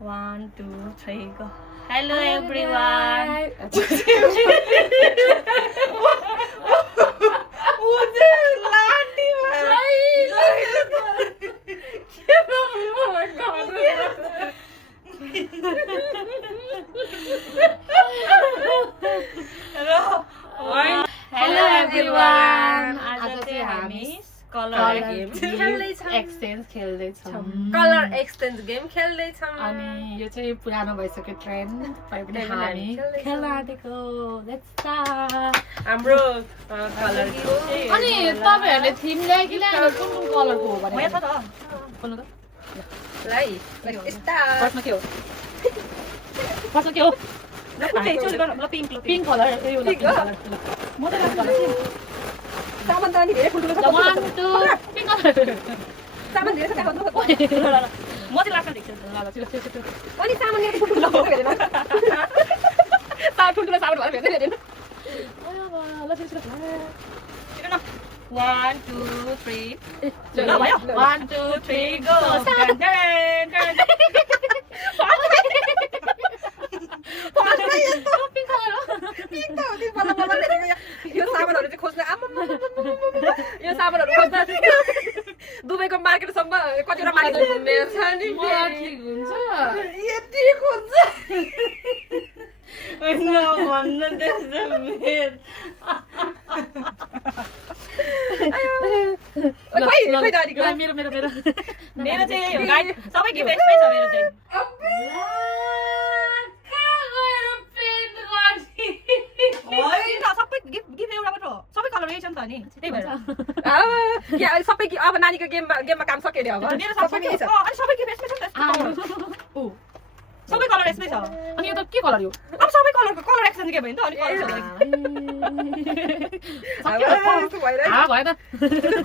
1, 2, 3, go. Hello everyone. Hello everyone. आज चाहिँ हामी कलर गेम एक्सचेन्ज खेल्दैछौँ कलर एक्सचेन्ज गेम खेल्दैछौँ अनि यो चाहिँ पुरानो भइसक्यो ट्रेन्ड पनि हामी खेल्न आँटेको लेट्स स्टार्ट हाम्रो कलर अनि तपाईहरुले थीम ल्याइ कि ल्याएन कुन कुन कलरको हो भने छ त बोल्नु त लाई स्टार्ट फर्स्टमा के हो फर्स्टमा के हो पिङ्क कलर यो पिङ्क कलर म त पिङ्क कलर सामान त अनि धेरै ठुल्ठुलो छ 1 2 पिङ्क कलर सामान धेरै छ म चाहिँ लास्ट देख्छु ल छिटो छिटो छिटो अनि सामान यहाँ ठुल्ठुलो छ हेरेन सामान ठुल्ठुलो सामान भएर भेट्दै हेरेन ल छिटो छिटो 1 2 3 ल भयो 1 2 3 go यो सामानहरु चाहिँ खोज्न यो सामानहरु खोज्न दुबईको मार्केटसम्म कतिवटा मानिस घुम्ने छ नि ठीक हुन्छ यति खोज्छ भन्न त्यसो मेरो मेरो मेरो मेरो चाहिँ यही हो गाइड सबै गिफ्ट एक्समै छ मेरो चाहिँ होइन सबै गिफ्ट एउटा मात्र हो सबै कलर यही छ नि त नि त्यही भएर सबै अब नानीको गेममा काम सक्यो अरे अब मेरो सबै अनि सबै गिफ्ट यसमै छ नि त सबै कलर यसमै छ अनि यो त के कलर यो अब सबै कलरको कलर एक्सचेन्ज गेम हो नि त अनि कलर भयो त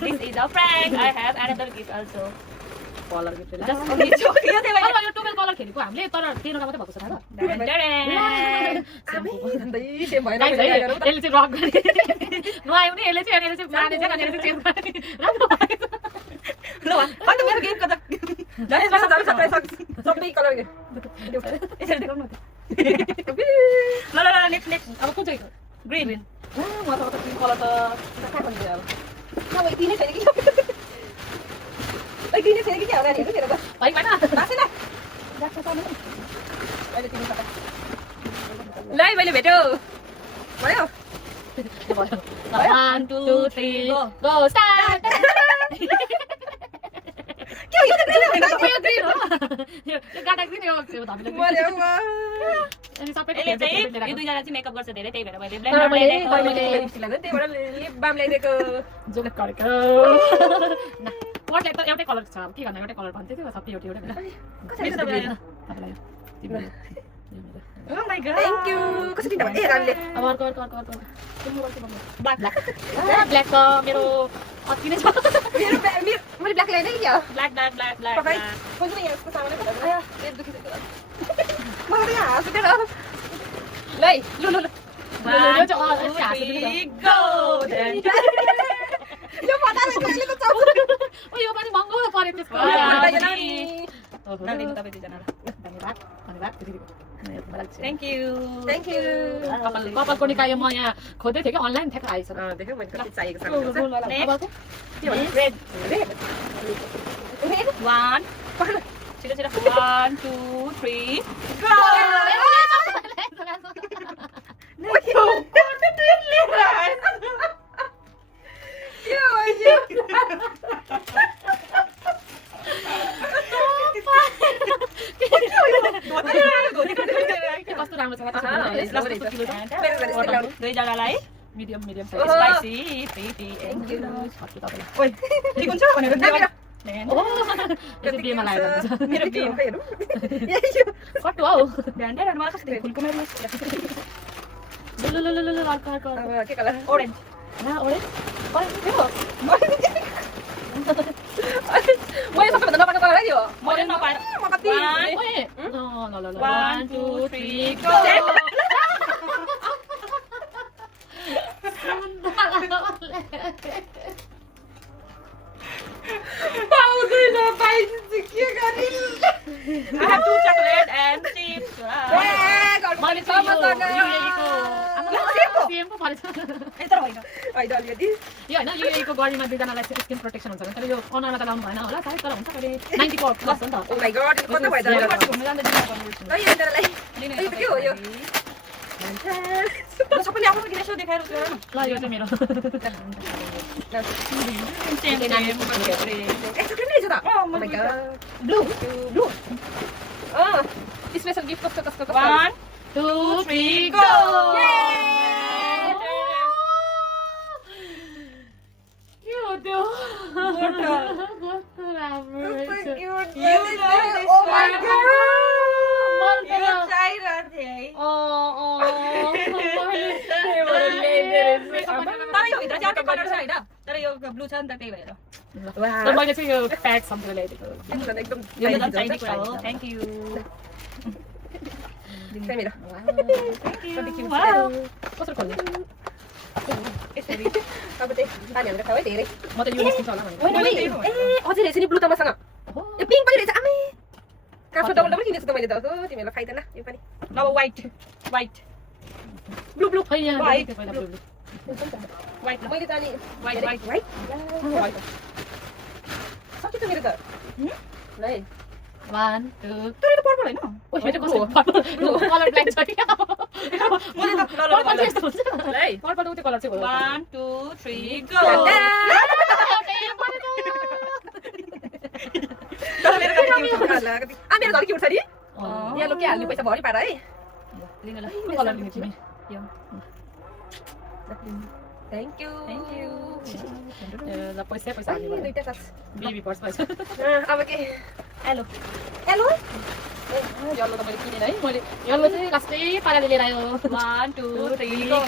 This is a prank. I have another gift also. Colour gift ल Just only two. यो चाहिँ अब यो 12 कलर खेलेको हामीले तर 13 मात्रै भएको छ थाहा छ सेम भएन यसले चाहिँ रक गर्ने नआयो नि यसले चाहिँ माने चाहिँ अनि यसले चेन्ज गर्ने राम्रो भयो ल अन्त मेरो गेमको त सबै कलर यसरी देखाउनु न ल नेक्स्ट अब कुन चाहिँ ग्रीन मसँग त पिङ्क कलर त कहाँ पनि अब अब दिनै छैन कि दिनै छैन कि क्या हो नानीहरू हेर त भाइ भएन बासेन जान्छ त अहिले तिमी सबै ल मैले भेट्यो भयो 1 2 3 go start के हो यो त ग्रीन यो ग्रीन हो यो गाडा ग्रीन यो हामीले मर्यो अनि सबैको यसले चाहिँ यो दुईजना चाहिँ मेकअप गर्छ धेरै त्यही भएर मैले तर ब्लेन्डर मैले लिपस्टिक लाग्दैन त्यहीबाट लिप बाम ल्याइदिएको जोक गरेको न पर्छ त एउटै कलर छ अब के गर्नु एउटै कलर भन्थे त्यो सबै एउटै एउटै मेरो त ब्लेन्डर तपाईलाई तिम्रो Oh my god. Thank you कसरी दिन्छ ए रामले अब अर्को ब्ल्याक ब्ल्याक त मेरो अति नै छ मेरो मैले ब्ल्याक ल्याइदिएँ कि क्या ब्ल्याक तपाईँ खोज्नु यहाँ यसको सामानै भन्दा आया पेट दुखिसक्यो मलाई त यहाँ हाँस उठेर लै लु यो चाहिँ go. यो फटाले कहिले त चौ यो पनि महँगो पऱ्यो त्यसको नदिनु तपाईँ दुईजनालाई धन्यवाद दिदीको थ्याङ्क यू कपालको निकायो म यहाँ खोज्दै थिएँ कि अनलाइन ठ्याक्क आएछ देख्यौ मैले कति चाहिएको छ रेड वान छिटो 1 2 3 go. कस्तो राम्रो छ दुईजनालाई medium spicy pretty thank you ओइ ठिक हुन्छ भनेर बिहेमा लागेर हुन्छ मेरो बिहे हेरौँ कटु हौ ध्यान दिएर मलाई कस्तो फुलको मेरो अर्को अब के कलर ओरेन्ज ओरेन्ज मैले सबैभन्दा नपाएको कलर है यो मैले नपाएर म कति 1 2 3 go. पाउँदैन पाइन्छ के गर्ने I have 2 chocolate मैले चाहिँ यो युएईको सेम पो परेछ यत्रो होइन होइन अलिकति यो होइन युएईको गर्मीमा दुईजनालाई स्किन प्रोटेक्सन हुन्छ भने तर यो अनुहारमा त लाउनु भएन होला सायद तर हुन्छ कहिले 90 प्लस हो नि त ओ माई गॉड कता भयो त घुम्नु जाँदा दिनु ल यो इन्टरलाई यो के हो यो सबैले आफ्नो किन यसो देखाएर उयो गर्न ल यो चाहिँ मेरो Oh my god. Blue. Special gift of Kaskas. 1 2 3 go Cute. Oh my god. तर यो भित्र चाहिँ अर्को कलर छ हैन तर यो ब्लू छ नि त त्यही भएर तर मैले चाहिँ यो प्याक सम्झेर ल्याइदिएको एकदम यो त चाहिने कुरा हो थ्यांक यू मेरो कसरी खोल्ने यसरी अब चाहिँ पानी हालेर खाऊ है धेरै म त यो निस्किन्छ होला भनेको ए अझै रहेछ नि ब्लू त मसँग यो पिङ्क पनि रहेछ आमै काफो डबल डबल किनेछु त मैले त हो तिमीलाई खाइदैन यो पनि अब व्हाइट ब्लू ब्लू खै यहाँ White. पहिला ब्लू व्हाइट मैले जाने व्हाइट व्हाइट सक्यो त मेरो त ल है 1 2 तर यो पर्पल हैन ओइ मेरो कस्तो कलर ब्ल्याक छ नि मैले त पर्पल चाहिँ यस्तो हुन्छ ल है पर्पल उतै कलर चाहिँ हो 1 2 3 go तर मेरो कति क्यूट छ मेरो त अलिक क्युट छ नि यहाँ लोके हाल्ने पैसा भरि पार है लिनु ल कुन कलर लिने तिमी यो थ्याङ्क यू ल पैसा हाल्नु पर्छ दुईटा साथ बेबी पर्स पैसा अब के हेलो हेलो यल्लो त मैले किनेन है मैले यल्लो चाहिँ कस्तै पाराले लिएर आयो 1 2 3 go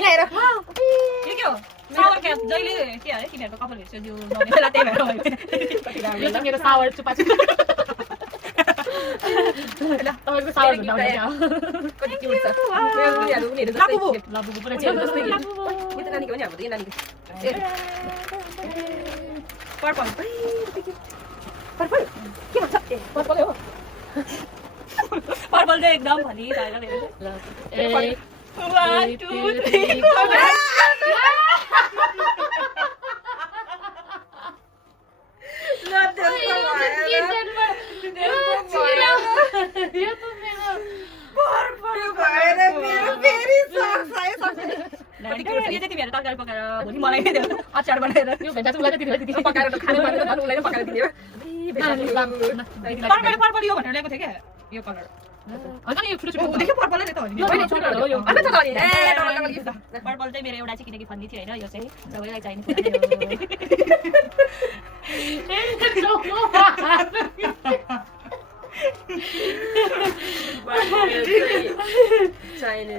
यहाँ हेर यो के हो सावर क्याप जहिले के है तिनीहरुको कपाल हेर्छ यो नने बेला त्यही भएर मैले यो चाहिँ मेरो सावर चुपा चुपा तपाईको सावर भन्दा हुन्छ कति क्युट छ उनीहरू लाबुबु लाबुबु पुरा चेल जस्तै यो त नानीको पनि हाम्रो यो नानीको पर्पल पर्पल के भन्छ पर्पल हो पर्पल चाहिँ एकदम भनी भएर ल 1 2 3 go यो चाहिँ तिमीहरु तरकारी पकाएर भोलि मलाई नै देऊ अचार बनाएर यो भेटा चाहिँ उलाई दिनु दिदी पकाएर त खानु पर्दैन त उलाई पकाएर दिने तर मैले पर्पल यो भनेर ल्याएको थिएँ क्या यो कलर अनि यो छुटो छुटो देख्यो पर्पलै रहेछ यो पनि छोटो हो यो अनि त नि ए डबल गिफ्ट पर्पल चाहिँ मेरो एउटा चाहिँ किनकि फन्नी थियो हैन यो चाहिँ सबैलाई चाहिने कुरा चाहिने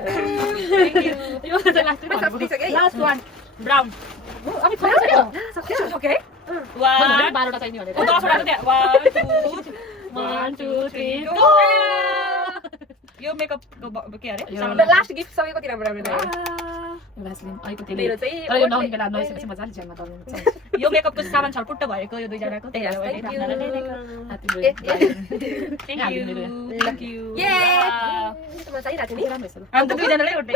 यो चाहिँ लास्ट लास्ट वान ब्राउन अनि छोटो छ सक्यो सक्यो है 1 12 वटा चाहिने भनेर 10 वटा चाहिँ 1 2 3 go यो मेकअप के अरे लास्ट गिफ्ट सबै कति राम्रो राम्रो भ्यासलिन अलिको तेल मेरो चाहिँ तर यो नहुने बेला नइसकेपछि मजाले झ्याङमा तर्नु हुन्छ यो मेकअपको सामान छलपुट्ट भएको यो दुईजनाको थ्याङ्क यू ये म चाहिरहेको नि राम्रो छ अन्त दुईजनालाई उठ्दै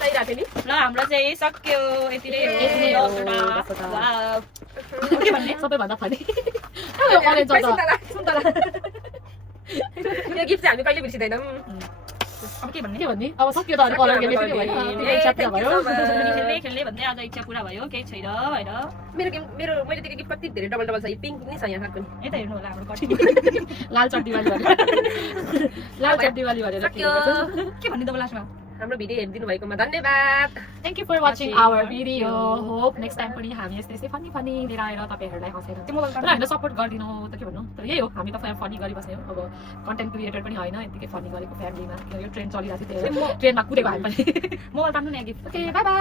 चाहिरहेको नि ल हाम्रो चाहिँ सक्यो यति नै हो वाउ के भन्ने सबैभन्दा फनी यो कलेज यो गिफ्ट चाहिँ हामी कहिले बिर्सिदैनौँ अब के भन्ने के भन्ने अब सक्यो त कलर गेमले पनि भयो इच्छा पुरा भयो खेल्ने खेल्ने भन्दै आज इच्छा पुरा भयो केही छैन हैन मेरो मैले दिएको गिफ्ट कति धेरै डबल डबल छ यो पिङ्क पनि छ यहाँ खाएको नि यता हेर्नु होला हाम्रो कति लाल चट दिवाली भनेर लाल चट दिवाली भनेर के भन्ने त लास्टमा हाम्रो भिडियो हेरिदिनु भएकोमा धन्यवाद thank you for watching our video hope next time पनि हामी यस्तै यस्तै फनी फनी लिएर आएर तपाईँहरूलाई हँसेर त्यो मोबाइल र हामीलाई सपोर्ट गरिदिनु त के भन्नु तर यही हो हामी त फनी गरिबस्यो अब कन्टेन्ट क्रिएटर पनि होइन यतिकै फनी गरेको फ्यामिलीमा यो ट्रेन चलिरहेको थियो ट्रेनमा कुदेको हामी पनि मोबाइल तान्नु नि गिफ्ट ओके बाई बाई